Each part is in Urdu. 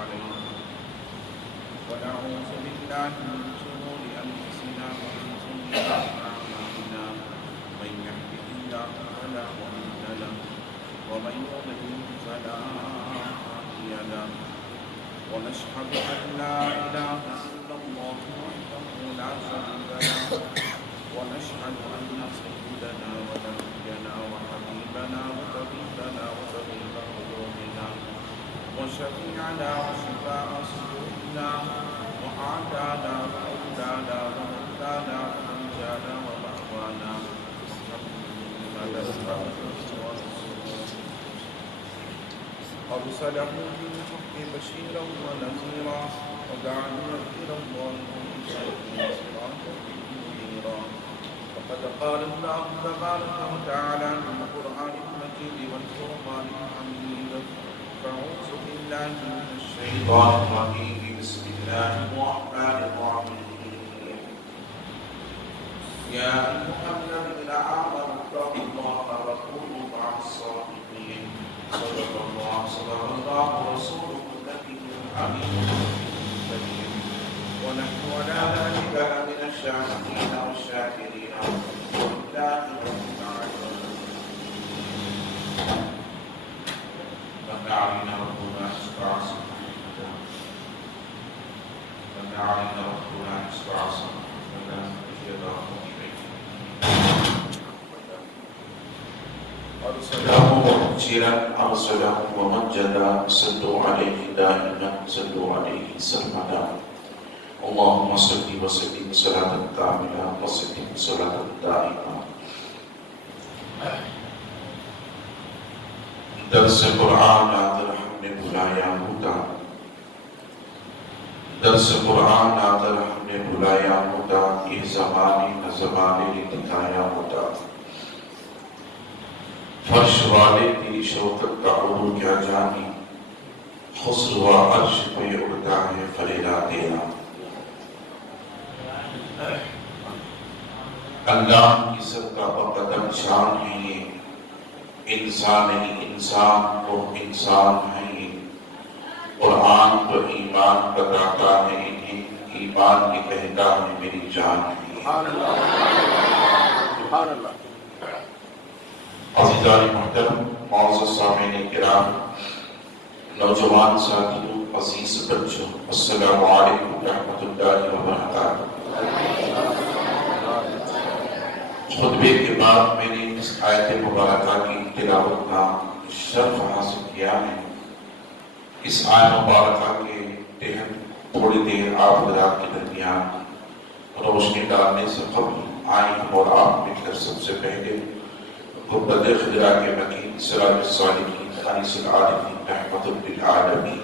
عليه ونعوذ بالله من شرور أنفسنا ومن سيئات أعمالنا من يهده الله فلا مضل له ومن يضلل فلا هادي له ونشهد أن لا إله إلا الله وحده لا شريك له ونشهد أن سيدنا ونبينا وحبيبنا وطبيبنا وطبيب قلوبنا وشفيعنا وشفاء صدورنا وأعدانا وأولانا ومولانا ومنجانا ومأوانا محمدا عبده ورسوله أرسله بالحق بشيرا ونذيرا وداعيا إلى الله بإذنه وسراجا منيرا وقد قال الله تبارك وتعالى في القرآن المجيد والفرقان الحميد فأعوذ بالله من الشيطان الرجيم بسم الله الرحمن الرحيم يا أيها الذين آمنوا اتقوا الله وكونوا مع الصادقين صدق الله ورسوله النبي الحميد الكريم ونحن على ذلك من الشاهدين والشاكرين ولله رب العالمين فدعنا ربنا أسرع سبحانه فدعنا ربنا أسرع سبحانه أرسله مبشرا أرسله ومجدا صلوا عليه دائما صلوا عليه سرمدا اللهم صل وسلم صلاة كاملة وسلم صلاة دائمة. درس قرآن اگر ہم نے بلایا ہوتا درس قرآن اگر ہم نے بلایا ہوتا یہ زمانے نہ زمانے نے دکھایا ہوتا فرش والے کی شوکت کا عروج کیا جانی خسرو عرش پہ اڑتا ہے فریدا تیرا. اللہ کی سب کا بقدم شان ہے یہ انسان نہیں انسان کو انسان ہے یہ قرآن تو ایمان بتاتا ہے انہیں ایمان کی کہتا ہے میری جان ہے یہ. عزیزان محترم معزز سامعین کرام نوجوان ساتھیوں عزیز بچوں السلام علیکم ورحمۃ اللہ وبرکاتہ. خطبے کے بعد میں نے اس آیت مبارکہ کی تلاوت کا شرف حاصل کیا ہے. اس آیت مبارکہ کے تحت تھوڑی دیر آپ حضرات کے درمیان روشنی ڈالنے سے قبل آئیں ہم اور آپ مل کر سب سے پہلے غربت خضرا کے مکین سراج الصالحین انیس العارفین رحمت للعالمین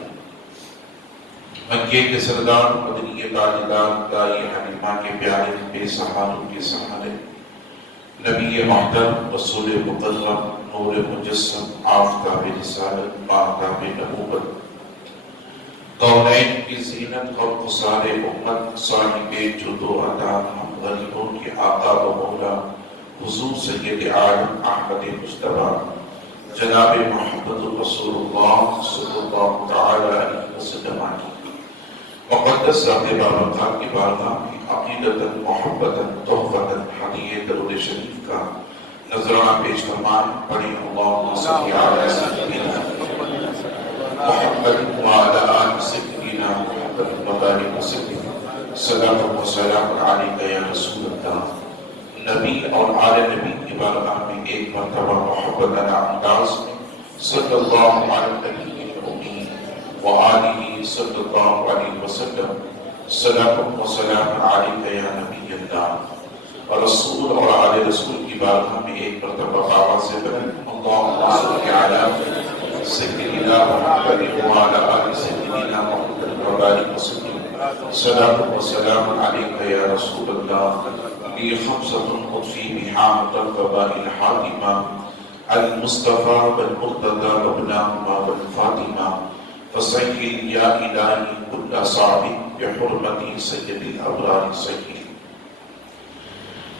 مکے کے سردار مدنی تاجدار دائی حلیمہ کے پیارے بے سہاروں کے سہارے نبی محترم رسول مقرب نور مجسم آفتاب رسالت ماہتاب نبوت کونین کی زینت اور خسار امت صاحب جود و عطا ہم غریبوں کے آقا و مولا حضور سید عالم احمد مصطفیٰ جناب محمد رسول اللہ صلی اللہ تعالی علیہ وسلم مقدس رب بابرکات کی بارگاہ میں عقیدتاً محبتاً تحفتاً حدیث درود شریف کا نذرانہ پیش فرمائیں. پڑھیں اللہم صلی علی سیدنا محمد وعلی آل سیدنا محمد وبارک وسلم صلاۃ و سلام علیک یا رسول اللہ. نبی اور آل نبی کی بارگاہ میں ایک مرتبہ محبتاً انداز میں صلی اللہ علیہ نبی وآلہ صلی اللہ علیہ وسلم صلاۃ و سلام علیک یا نبی اللہ. اور رسول اور آل رسول کی بارگاہ میں ایک مرتبہ آواز سے بلند اللہم صلی علی سیدنا محمد وعلی آل سیدنا محمد وبارک وسلم صلاۃ و سلام علیک یا رسول اللہ. لی خمسۃ اطفی بہا القباء الحاتمہ المصطفیٰ والمرتضیٰ وابناہما والفاطمہ فسیل یا الہی کل صاحب بحرمتی سید الابرار سید.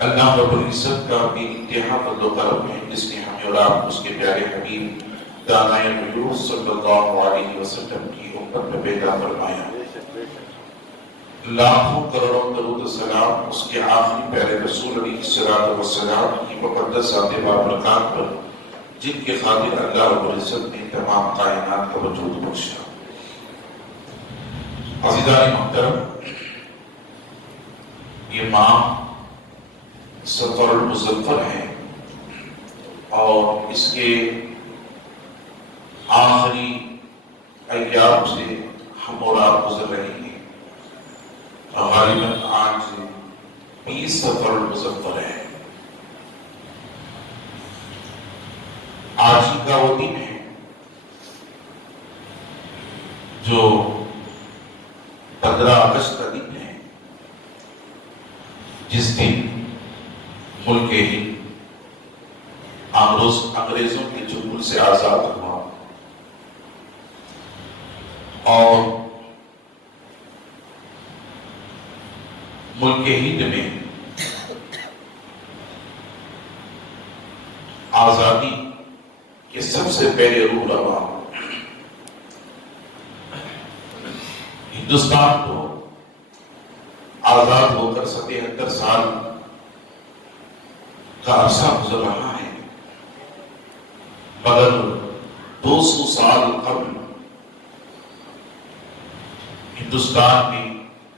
اللہ رب العزت کا بھی انتہا فضل و کرم ہے جس نے ہمیں اور آپ اس کے پیارے حبیب دانائے غیور صلی اللہ علیہ وسلم کی امت میں پیدا فرمایا۔ لاکھوں کروڑوں درود و سلام اس کے آخری پیارے رسول علیہ السلام کی مقدس ذات بابرکات پر، جن کے خاطر اللہ رب العزت نے تمام کائنات کا وجود بخشا۔ عزیزان محترم، یہ ماہ سفر المظفر ہے اور اس کے آخری ایام سے ہم اور آپ گزر رہے ہیں۔ غالباً آج 20 سفر المظفر ہے۔ آج ہی کا وہ دن ہے جو 15 اگست کا دن ہے، جس دن ملک ہند انگریزوں کے چنگل سے آزاد ہوا اور ملک ہند میں آزادی کے سب سے پہلے رہنما ہندوستان کو آزاد ہو کر 77 سال کا عرصہ گزر رہا ہے، مگر 200 سال قبل ہندوستان میں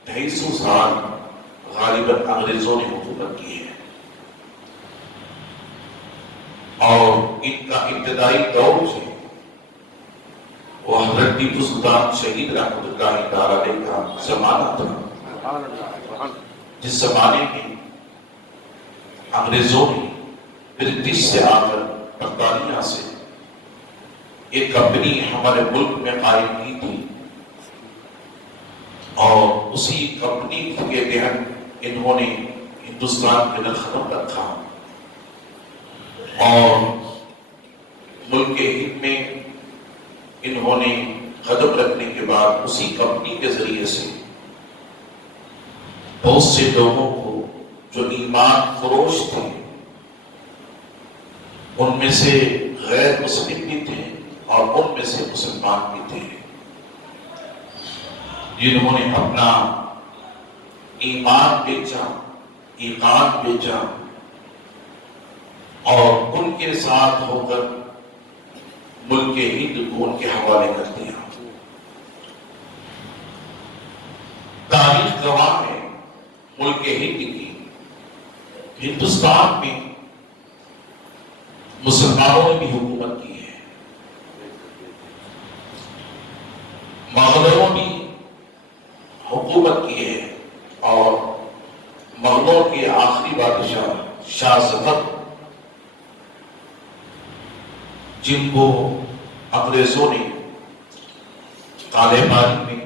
250 سال غالباً انگریزوں نے حکومت کی ہے، اور ان کا ابتدائی دور جو ہے وہ حضرت ٹیپو سلطان شہید رحمۃ اللہ تعالی علیہ کا زمانہ تھا، جس زمانے میں انگریزوں نے برٹش سے آ کر برطانیہ سے ایک کمپنی ہمارے ملک میں قائم کی تھی، اور اسی کمپنی کے تحت انہوں نے ہندوستان کے اندر قدم رکھا اور ملک ہند میں انہوں نے قدم رکھنے کے بعد اسی کمپنی کے ذریعے سے بہت سے لوگوں کو جو ایمان فروش تھے، ان میں سے غیر مسلم بھی تھے اور ان میں سے مسلمان بھی تھے، جنہوں نے اپنا ایمان بیچا، ایمان بیچا اور ان کے ساتھ ہو کر ملک ہند کو ان کے حوالے کر دیا۔ تاریخ گواہ ہے ملک ہند کی، ہندوستان میں مسلمانوں نے بھی حکومت کی ہے، مغلوں بھی حکومت کی ہے، اور مغلوں کے آخری بادشاہ شاہ ظفر، جن کو انگریزوں نے کالے پانی میں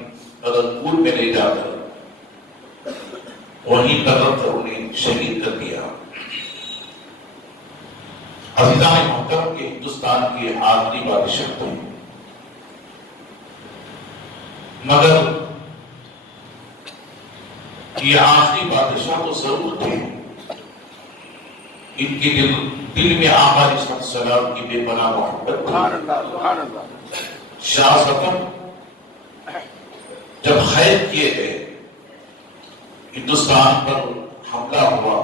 رنگپور میں لے جا کر وہیں پر رکھ کر انہیں شہید کر دیا۔ عزیزان محترم کے ہندوستان کے آخری بادشاہ تھے، مگر یہ آخری بادشاہ تو ضرور تھے، ان کے دل میں آقا علیہ السلام کی بے پناہ محبت تھی۔ شاہ ظفر جب قید کیے گئے، ہندوستان پر حملہ ہوا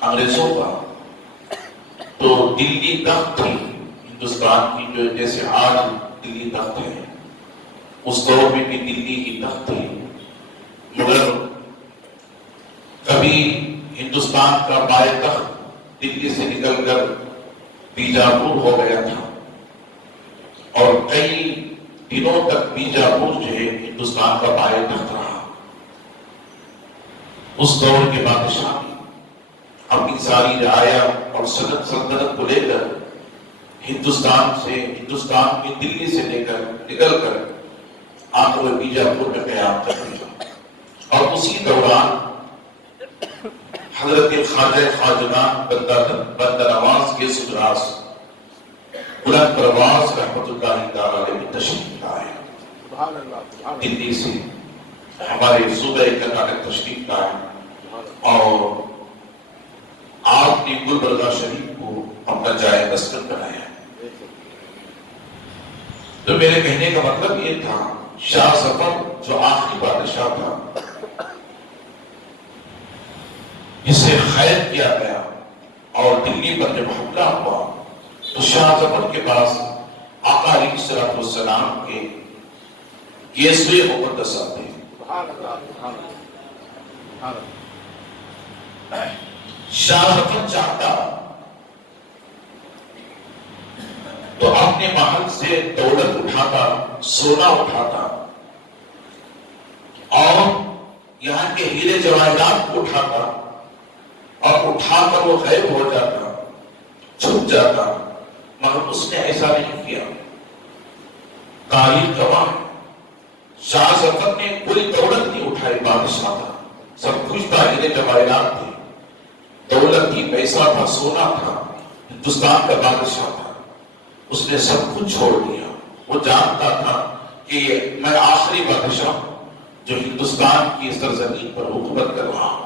انگریزوں کا، تو دلی تخت تھی ہندوستان کی، جو جیسے آج دلی تخت ہے، اس دور میں بھی دلی کی تخت تھی، مگر کبھی ہندوستان کا بائیں تخت دلی سے نکل کر بیجاپور ہو گیا تھا، اور کئی دنوں تک بیجاپور جو ہے ہندوستان کا بائیں تخت رہا۔ اس دور کے بادشاہ نے اپنی ساری رعایا اور سلطنت کو لے کر ہندوستان کی دلی سے نکل کر آخر وہ بیجاپور میں قیام کر دیا، اور اسی دوران حضرت خواجہ خواجگان بندہ نواز کے سدراس بلند پرواز رحمت اللہ تعالی علیہ تشریف لائے، دلی سے ہمارے صوبہ کرناٹک تشریف لائے، اور آپ نے گلبرگہ شریف کو اپنا جائے مسکن بنایا۔ تو میرے کہنے کا مطلب یہ تھا، شاہ ظفر جو آخری بادشاہ تھا جسے قید کیا گیا اور دلی پر جب حملہ ہوا تو شاہ ظفر کے پاس آقا علیہ الصلوۃ والسلام کے یسوع مقدس آتے ہیں۔ شاہ ظفر چاہتا تو اپنے محل سے دولت اٹھاتا، سونا اٹھاتا اور یہاں کے ہیرے جواہرات کو اٹھاتا اور اٹھا کر وہ غائب ہو جاتا، چھپ جاتا، مگر اس نے ایسا نہیں کیا۔ تاریخ گواہ ہے، شاہ ظفر نے کوئی دولت نہیں اٹھائی، بادشاہ تھا، سب کچھ تھا، ہیرے جواہرات تھے، دولت تھی، پیسہ تھا، سونا تھا، ہندوستان کا بادشاہ تھا۔ اس نے سب کچھ چھوڑ دیا۔ وہ جانتا تھا کہ میں آخری بادشاہ ہوں جو ہندوستان کی سرزمین پر حکومت کر رہا ہوں،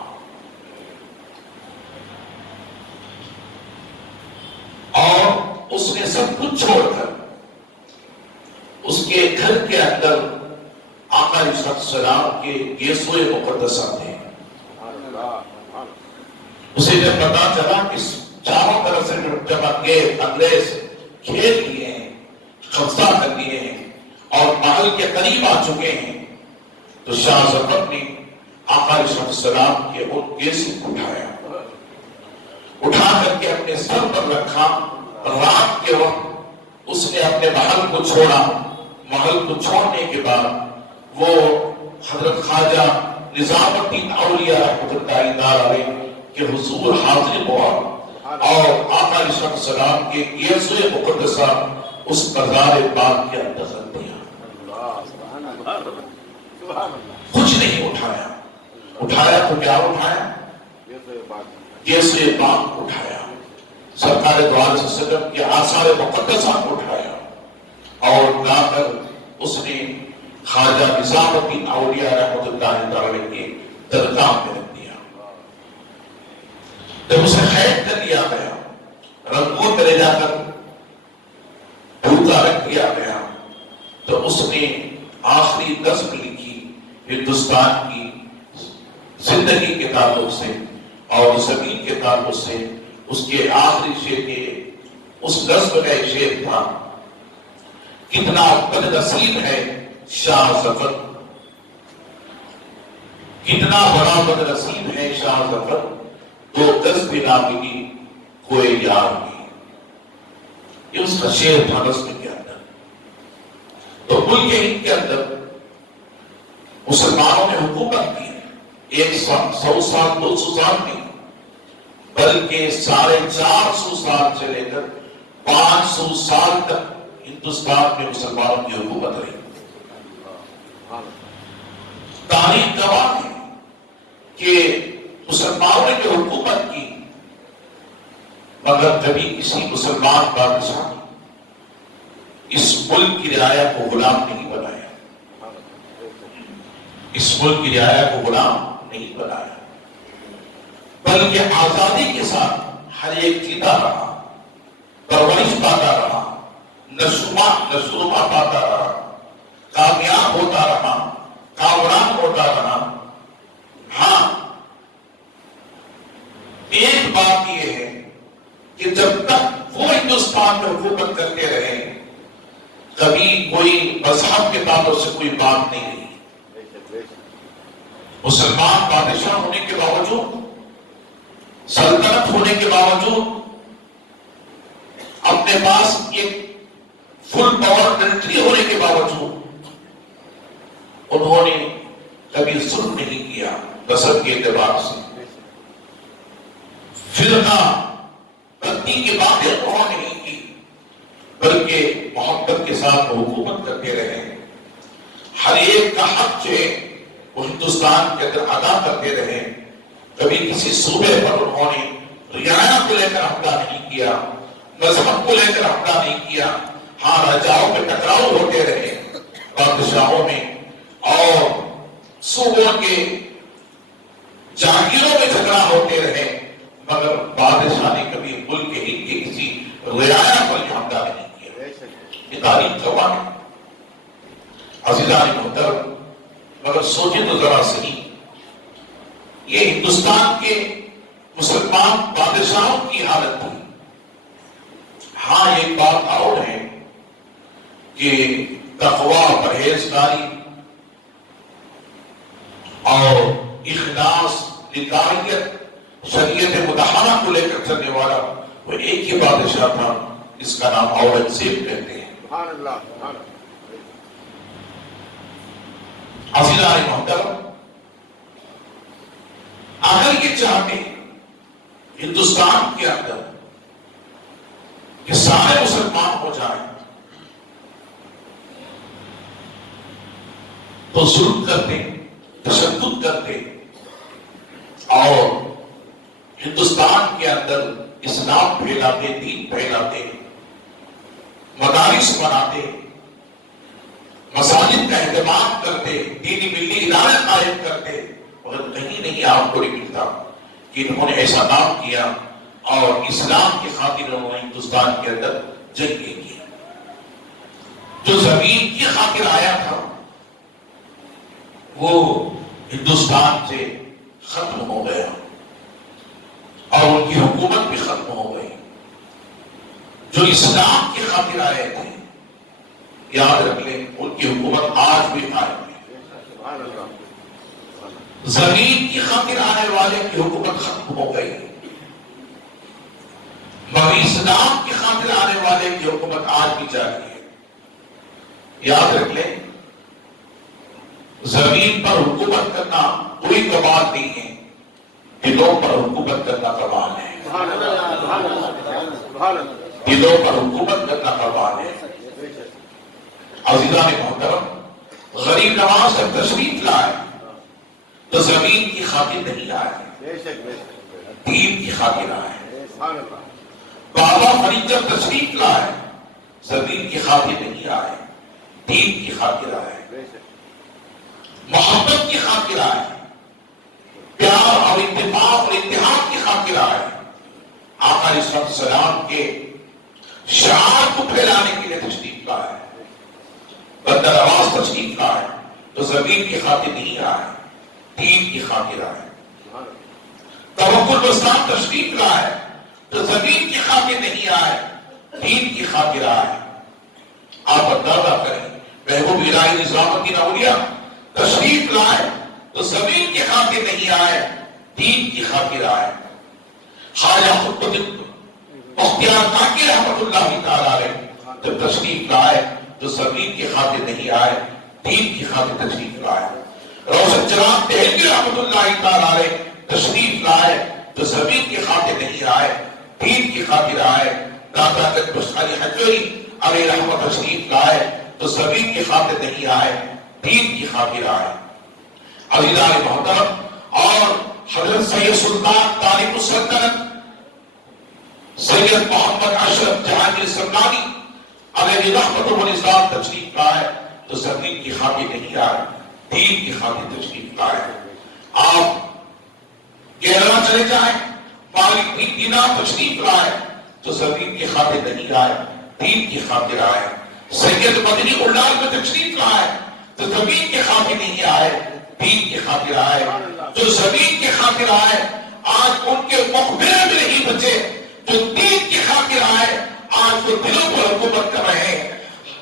اور اس نے سب کچھ چھوڑ کر اس کے گھر کے اندر آقا علیہ السلام کے یسوع مقدس آتے ہیں۔ اسے جب پتا چلا کہ چاروں طرف سے جب انگریز کھیل لیے ہیں، قبضہ کر لیے ہیں اور محل کے قریب آ چکے ہیں، تو شاہ ظفر نے آقا علیہ السلام کے ان یسوع کو اٹھا کر کے اپنے سر پر رکھا۔ رات کے وقت اس نے اپنے محل کو چھوڑا۔ محل کو چھوڑنے کے بعد وہ حضرت خواجہ نظام الدین اولیاء رحمۃ اللہ علیہ کے حضور حاضر ہوا اور آقا علیہ السلام کے یسوع مقدسہ اس مزار پاک کے اندر رکھ دیا۔ کچھ نہیں اٹھایا، اٹھایا تو کیا اٹھایا؟ یسوع پاک اٹھایا، سرکار دو عالم صلی اللہ علیہ وسلم کے آثار مقدسہ کو اٹھایا اور لا کر اس نے خواجہ نظام الدین اولیاء رحمۃ اللہ علیہ کے درگاہ میں رکھ دیا۔ جب اسے قید کر لیا گیا، رنگوں میں لے جا کر بھوکا رکھ دیا گیا، تو اس نے آخری نظم لکھی ہندوستان کی زندگی کے تعلق سے اور زمین کے تعلق سے۔ اس کے آخری شعر کے اس نظم کا ایک شعر تھا، کتنا بد نصیب ہے شاہ ظفر، کتنا بڑا بد نصیب ہے شاہ ظفر، تو گز بھی نہ ملی کوئی یار نہیں۔ یہ اس کا شعر تھا نظم کے اندر۔ تو ملک ہند کے اندر مسلمانوں نے حکومت کی 100 سال 200 سال نہیں، بلکہ 450 سال سے لے کر 500 سال تک ہندوستان میں مسلمانوں کی حکومت رہی۔ تاریخ گواہ ہے کہ مسلمانوں نے جو حکومت کی، مگر کبھی کسی مسلمان بادشاہ نے اس ملک کی رعایا کو غلام نہیں بنایا، اس ملک کی رعایا کو غلام نہیں بنایا، بلکہ آزادی کے ساتھ ہر ایک جیتا رہا، پرورش پاتا رہا، نشوما پاتا رہا، کامیاب ہوتا رہا، کامران ہوتا رہا۔ ہاں، ایک بات یہ ہے کہ جب تک وہ ہندوستان میں حکومت کرتے رہے، کبھی کوئی مذہب کے تعلق سے کوئی بات نہیں رہی۔ مسلمان بادشاہ ہونے کے باوجود، سلطنت ہونے کے باوجود، اپنے پاس ایک فل پاور ملٹری ہونے کے باوجود، انہوں نے کبھی ظلم نہیں کیا نسب کے اعتبار سے، فرقہ پرستی کی باتیں انہوں نے نہیں کی، بلکہ محبت کے ساتھ حکومت کرتے رہے۔ ہر ایک کا حق جو ہے وہ ہندوستان کے اندر ادا کرتے رہے۔ کبھی کسی صوبے پر انہوں نے رعایا کو لے کر حملہ نہیں کیا، مذہب کو لے کر حملہ نہیں کیا۔ ہاں، راجاؤں میں ٹکراؤ ہوتے رہے، بادشاہوں میں اور صوبوں کے جاگیروں میں جھگڑا ہوتے رہے، مگر بادشاہ نے کبھی ملک ہند کے کسی رعایا پر حملہ نہیں کیا۔ یہ تاریخ گواہ ہے۔ عزیزان محترم، مگر سوچیں تو ذرا صحیح، یہ ہندوستان کے مسلمان بادشاہوں کی حالت تھی۔ ہاں ایک بات اور ہے کہ تقویٰ، پرہیزگاری اور اخلاص، للہیت، شریعت مطہرہ کو لے کر چلنے والا وہ ایک ہی بادشاہ تھا، اس کا نام اورنگزیب کہتے ہیں۔ سبحان اللہ، سبحان اللہ۔ عزیزان محترم، اگر یہ چاہتے ہیں ہندوستان کے اندر کہ سارے مسلمان ہو جائیں تو ظلم کرتے، تشدد کرتے اور ہندوستان کے اندر اسلام پھیلاتے، دین پھیلاتے، مدارس بناتے، مساجد کا اہتمام کرتے، دینی ملی ادارے قائم کرتے، مگر کہیں نہیں آپ کو نہیں ملتا کہ انہوں نے ایسا کام کیا اور اسلام کی خاطر انہوں نے ہندوستان کے اندر جنگیں کی۔ جو زمین کی خاطر آیا تھا وہ ہندوستان سے ختم ہو گیا اور ان کی حکومت بھی ختم ہو گئی۔ جو اسلام کی خاطر آئے تھے، یاد رکھ لیں، ان کی حکومت آج بھی قائم ہے۔ زمین کی خاطر آنے والے کی حکومت ختم ہو گئی، مگر اسلام کی خاطر آنے والے کی حکومت آج بھی جاری ہے۔ یاد رکھ لیں، زمین پر حکومت کرنا کوئی کمال نہیں ہے، دلوں پر حکومت کرنا کمال ہے۔ دلوں پر حکومت کرنا کمال ہے۔ عزیزان محترم، غریب نواز جب تشریف لائے تو زمین کی خاطر نہیں آئے، دین کی خاطر آئے۔ بابا فرید جب تشریف لائے زمین کی خاطر نہیں آئے، دین کی خاطر آئے، محبت کی خاطر آئے، پیار اور اتفاق اور اتحاد کی خاطر آئے۔ آقا علیہ السلام کے شعار کو پھیلانے کے لیے تشریف لائے، بندر نواز تشریف لائے تو زمین کی خاطر نہیں آئے، دین کی خاطر آئے۔ توکل اسلام تشریف لائے تو زمین کی خاطر نہیں آئے، دین کی خاطر آئے۔ آپ اندازہ کریں، محبوب الہی نظام الدین اولیاء تشریف لائے تو زمین کی خاطر نہیں آئے، دین کی خاطر آئے۔ خواجہ قطب الدین بختیار کاکی رحمت اللہ تعالی علیہ جب تشریف لائے تو زمین کی خاطر نہیں آئے، دین کی خاطر تشریف لائے۔ روشن چراغ دہلوی رحمت اللہ تعالی علیہ تشریف لائے تو زمین کی خاطر نہیں آئے، دین کی خاطر آئے۔ داتا گنج بخاری حجویری علیہ رحمت تشریف لائے تو زمین کی خاطر نہیں آئے، دین کی خاطر آئے۔ عزیزان محترم، اور حضرت سید سلطان طارق السلطنت سید محمد اشرف جہانگیر سمنانی علیہ رحمت والاسلام تشریف لائے تو زمین کی خاطر نہیں آئے، دین کی خاطر تشریف لائے۔ آپ کیرلا چلے جائیں، مالک بن دینار تشریف لائے تو زمین کی خاطر نہیں آئے، دین کی خاطر آئے۔ سید مدنی اولاد میں تشریف لائے تو زمین کی خاطر نہیں آئے، دین کی خاطر آئے۔ جو زمین کی خاطر آئے آج ان کے مقبرے میں نہیں بچے، جو دین کی خاطر آئے آج وہ دلوں پر حکومت کر رہے ہیں۔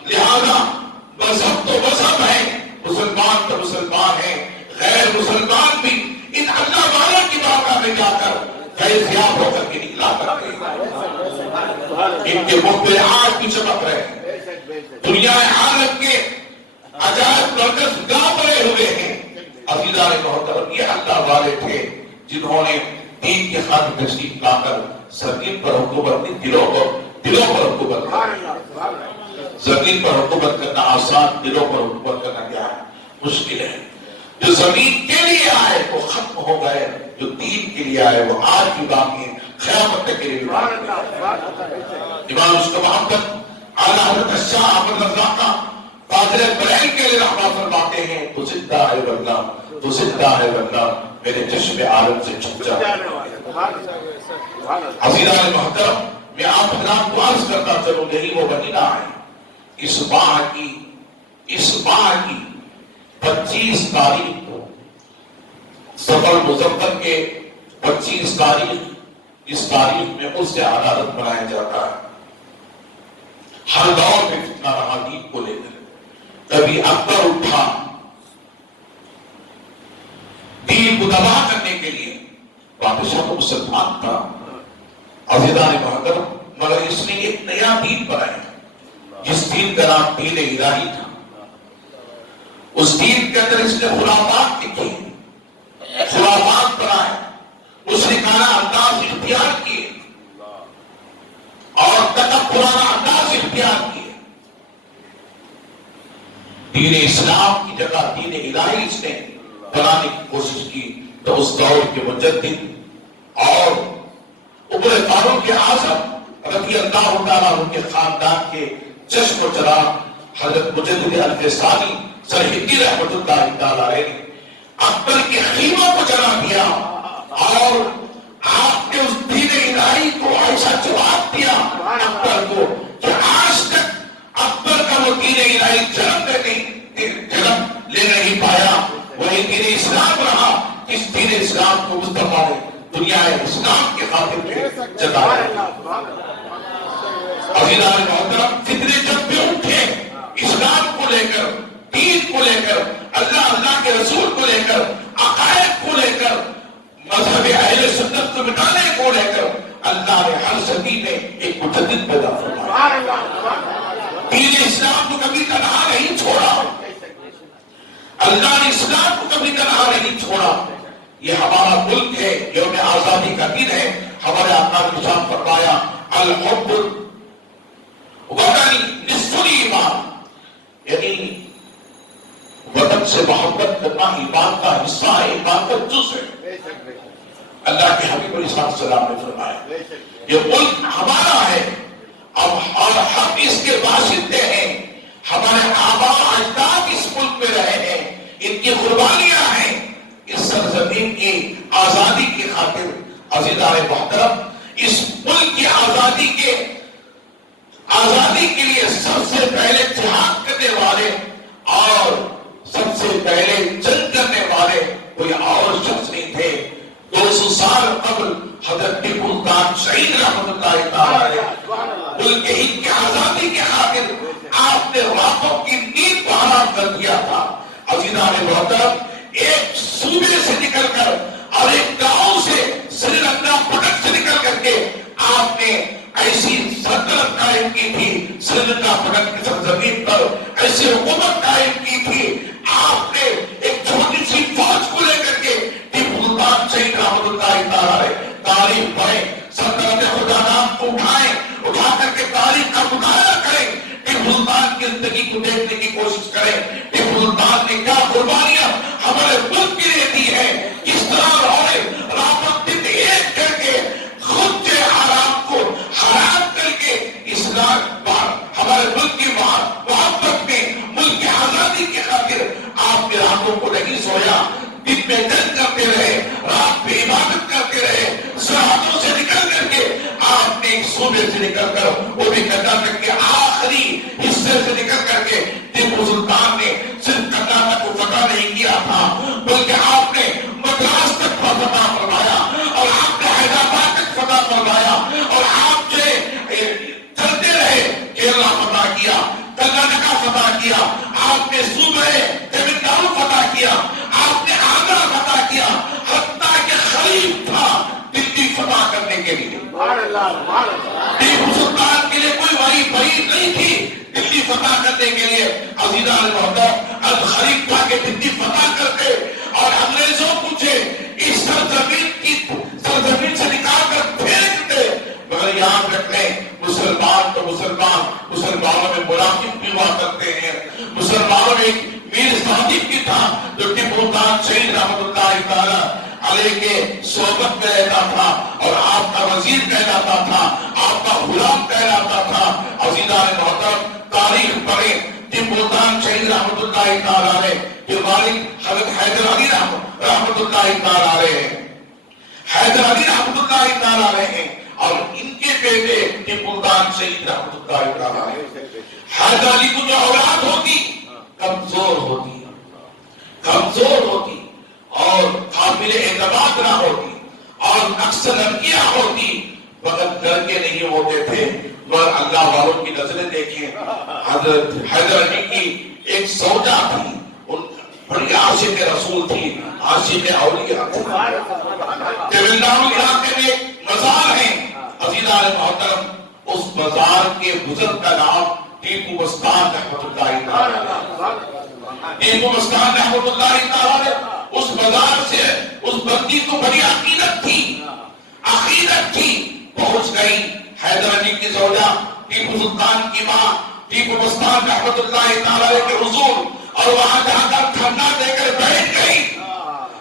لہذا مذہب تو مذہب ہے، مسلمان تو مسلمان ہے، غیر مسلمان بھی ان اللہ والوں کی بارگاہ میں جا کر فیضیاب ہو کر کے نکلا کرتے ہیں۔ ان کے مقبرے آج بھی چمک رہے ہیں، دنیا عالم کے عجائب مرکز گاہ بنے ہوئے ہیں۔ عزیزان محترم، یہ اللہ والے تھے جنہوں نے دین کے خاطر تشریف لا کر زمین پر حکومت نہیں، دلوں پر حکومت کرنا۔ زمین پر حکومت کرنا آسان، دلوں پر حکومت کرنا کیا ہے؟ مشکل ہے۔ جو زمین کے لیے آئے وہ ختم ہو گئے، جو دین کے لیے آئے وہ آج بھی باقی ہیں، قیامت تک کے لیے بھی باقی ہیں۔ امام عشق محمد اعلیٰ حضرت شاہ احمد رضا قادر بریل کے لیے رحمت فرماتے ہیں، تو زندہ ہے واللہ، تو زندہ ہے واللہ، میرے چشم عالم سے چھپ جا۔ عزیزان محترم، میں آپ حضرات کو عرض کرتا چلوں، یہی وہ مہینہ ہے، اس ماہ کی اس ماہ کی 25 تاریخ کو سفر مظفر کے 25 تاریخ، اس تاریخ میں اس سے عدالت بنایا جاتا ہے۔ ہر دور میں فتنہ رہا دین کو لے کر، کبھی اکبر اٹھا دین کو تباہ کرنے کے لیے، بادشاہ تو مسلمان تھا عزیزان محترم، مگر اس نے ایک نیا دین بنایا جس دین کا نام دین الہی تھا۔ اس دین کے اندر اس نے خرافات لکھی، خرافات بنائے، اس نے کہا انداز اختیار کیے اور تکبرانہ انداز اختیار کیے۔ دین اسلام کی جگہ دین الہی اس نے بنانے کی کوشش کی، تو اس دور کے مجدد اور عمر فاروق اعظم رضی اللہ تعالیٰ عنہ کے خاندان کے چشم و چراغ حضرت مجدد الفسانی سرہندی رحمۃ اللہ تعالیٰ علیہ نے اکبر کے خیمہ کو جلا دیا اور آپ نے اس دین الہی کو ایسا جواب دیا اکبر کو کہ آج تک اکبر کا وہ دین الہی جنم لے نہیں پایا۔ وہی دین اسلام رہا، اس دین اسلام کو مصطفیٰ نے دنیا اسلام کے خاطر میں جتایا۔ عزیزان محترم، فتنے جب بھی اٹھے اسلام کو لے کر، دین کو لے کر، اللہ کے رسول کو لے کر، عقائد کو لے کر، مذہب اہل سنت کو مٹانے کو لے کر، اللہ نے ہر صدی میں ایک مجدد پیدا فرمایا۔ دین اسلام کو کبھی تنہا نہیں چھوڑا، اللہ نے اسلام کو کبھی تنہا نہیں چھوڑا۔ یہ ہمارا ملک ہے، یوم آزادی کا دن ہے، ہمارے آقا نے ارشاد فرمایا الحب وطنی نصف الایمان، یعنی وطن سے محبت کرنا ایمان کا حصہ ہے، ایمان کا جز ہے۔ اللہ کے حبیب علیہ السلام نے فرمایا یہ ملک ہمارا ہے اور ہم اس کے باشندے ہیں، ہمارے آباء اجداد اس ملک میں رہے ہیں، ان کی قربانیاں ہیں اس سرزمین کی آزادی کی خاطر۔ عزیزان محترم، اس ملک کی آزادی کے لیے سب سے پہلے جہاد کرنے والے اور سب سے پہلے جنگ کرنے والے کوئی اور شخص نہیں تھے۔ 200 سال قبل حضرت ٹیپو سلطان شہید رحمۃ اللہ تعالیٰ علیہ ملک کی آزادی کے خاطر آپ نے راتوں کی نیند کو حرام کر دیا تھا۔ عزیزان محترم، ایک صوبے سے نکل کر اور ایک گاؤں سے سری لنکا پٹک سے نکل کر کے آپ نے ایسی سلطنت قائم کی تھی، سری لنکا پٹک کی سرزمین پر ایسی حکومت قائم کی تھی۔ آپ نے ایک چھوٹی سی فوج کو لے کر کے ٹیپو سلطان شہید رحمۃ اللہ تعالیٰ علیہ تاریخ پڑھیں، سلطنت خدا نام کو اٹھا کر کے تاریخ کا مطالعہ کریں، ٹیپو سلطان کی زندگی کو دیکھنے کی کوشش کریں۔ ٹیپو سلطان نے کیا قربانیاں ہمارے ملک کے لیے دی ہے، کس طرح انہوں نے رات دن ایک کر کے خود کے آرام کو حرام کر کے اسلام ہمارے ملک کی محبت میں، ملک کی آزادی کی خاطر آپ کے راتوں کو نہیں سویا، دن میں جنگ کرتے رہے، رات میں عبادت کرتے رہے، سرحدوں سے نکل کر کے آپ نے ایک صوبے سے نکل کر وہ بھی کرناٹک کے آخری حصے سے نکل کر کے ٹیپو سلطان نے صرف کرناٹک کو فتح نہیں کیا تھا بلکہ آپ نے مدراس تک فتح فرمایا اور آپ نے حیدرآباد تک فتح فرمایا اور آپ جو چلتے رہے، کیرلا فتح کیا، کرناٹکا فتح کیا، آپ نے صوبے تمل ناڈو فتح کیا، آپ نے آندھرا فتح کیا، حتیٰ کہ خلیف تھا دلی فتح کرنے کے لیے۔ ٹیپو سلطان کے لیے کوئی بعید نہیں تھی دلی فتح کرنے کے لیے۔ عزیزان محترم، الخلیف تھا کہ دلی فتح کرتے اور انگریزوں مجھے اس سرزمین سے نکال کر پھینکتے، مگر یاد رکھ لیں مسلمان تو مسلمانوں میں منافق بھی ہوا کرتے ہیں۔ مسلمانوں میں ایک میر صادق بھی تھا جو ٹیپو سلطان شہید رحمۃ اللہ تعالیٰ علیہ کے صحبت میں رہتا تھا اور آپ کا وزیر کہلاتا تھا، آپ کا غلام کہلاتا تھا۔ عزیزان محترم، تاریخ پڑھیں، ٹیپو سلطان شہید رحمۃ اللہ تعالیٰ علیہ کے والد حضرت حیدر علی رحمۃ اللہ تعالیٰ علیہ ہیں، حیدر علی رحمۃ اللہ تعالیٰ علیہ ہیں اور ان کے بیٹے ٹیپو سلطان شہید رحمۃ اللہ تعالیٰ علیہ۔ حیدر علی کو جو اولاد ہوتی کمزور ہوتی اور قابل اعتماد نہ ہوتی اور اکثر لڑکیاں ہوتی مگر لڑکے نہیں ہوتے تھے. مگر اللہ والوں کی نظریں دیکھیں. حضرت حیدر علی کی ایک زوجہ تھی, ان بڑی عاشق رسول تھی, عاشق اولیاء تھی. تملناڈو علاقے میں ایک مزار ہے عزیزان محترم, اس مزار کے بزرگ کا نام ٹیپو مستان رحمت اللہ تعالی. ٹیپو مستان رحمت اللہ تعالی اس مزار سے اس بندی کو بڑی عقیدت تھی پہنچ گئی. حیدر علی کی زوجہ ٹیپو سلطان کی ماں ٹیپو مستان رحمت اللہ تعالی کے حضور, اور وہاں جا کر کھانا دے کر بیٹھ گئی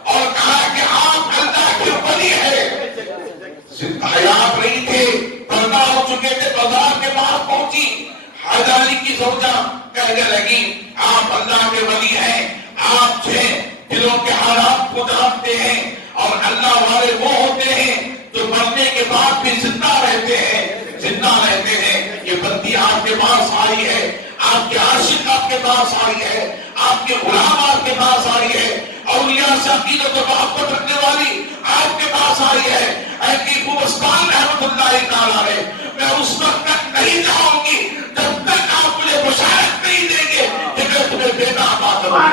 اور کہا کہ آپ اللہ کے ولی ہے. حیات نہیں تھے, پردہ ہو چکے تھے, بازار کے باہر پہنچی. حیدر علی کی زوجہ کہنے لگی آپ اللہ کے ولی ہیں, آپ دلوں کے حالات کو جانتے ہیں, اور اللہ والے وہ ہوتے ہیں جو مرنے کے بعد بھی زندہ رہتے ہیں. یہ بندی آپ کے پاس آئی ہے, آپ کے عاشق آپ کے پاس آئی ہے, آپ کے غلام آپ کے پاس آئی ہے, اولیاء سے عقیدت و محبت رکھنے والی آپ کے پاس آئی ہے. اے ٹیپو مستان رحمت اللہ تعالی علیہ, میں اس وقت تک نہیں جاؤں گی جب تک آپ مجھے بشارت نہیں دیں گے کہ میں تمہیں بیٹا عطا کروں گا.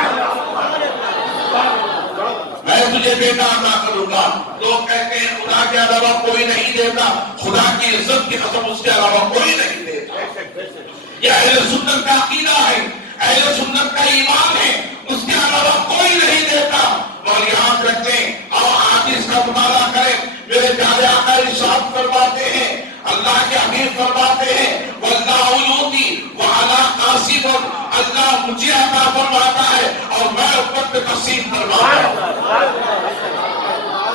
میں تجھے بیٹا عطا کروں گا. لوگ کہتے ہیں خدا کے علاوہ کوئی نہیں دیتا, خدا کی عزت کی قسم اس کے علاوہ کوئی نہیں دیتا. یہ اہل سنت کا عقیدہ ہے, اہل سنت کا ایمان ہے, اس کے علاوہ کوئی نہیں دیتا. اور یاد رکھیں اور حدیث کا مطالعہ کریں. میرے پیارے آقا ارشاد فرماتے ہیں, اللہ کے حبیب فرماتے ہیں واللہ یؤتی وعلی قاسم, اللہ مجھے عطا فرماتا ہے اور میں امت پہ تقسیم فرماتا ہوں.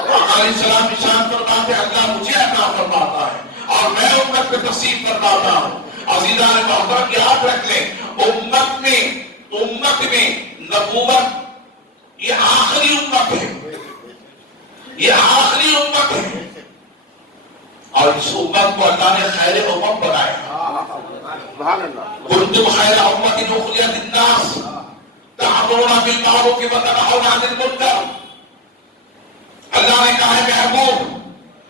آقا علیہ السلام ارشاد فرماتے ہیں اللہ مجھے عطا فرماتا ہے اور میں امت پہ تقسیم فرماتا ہوں. عزیزان محترم یاد رکھ لیں, امت میں نبوت یہ آخری امت ہے, یہ آخری امت ہے, اور اس امت کو اللہ نے خیر امت بنایا. کنتم خیر امت اخرجت للناس تأمرون بالمعروف وتنهون عن المنکر. اللہ نے کہا ہے محبوب,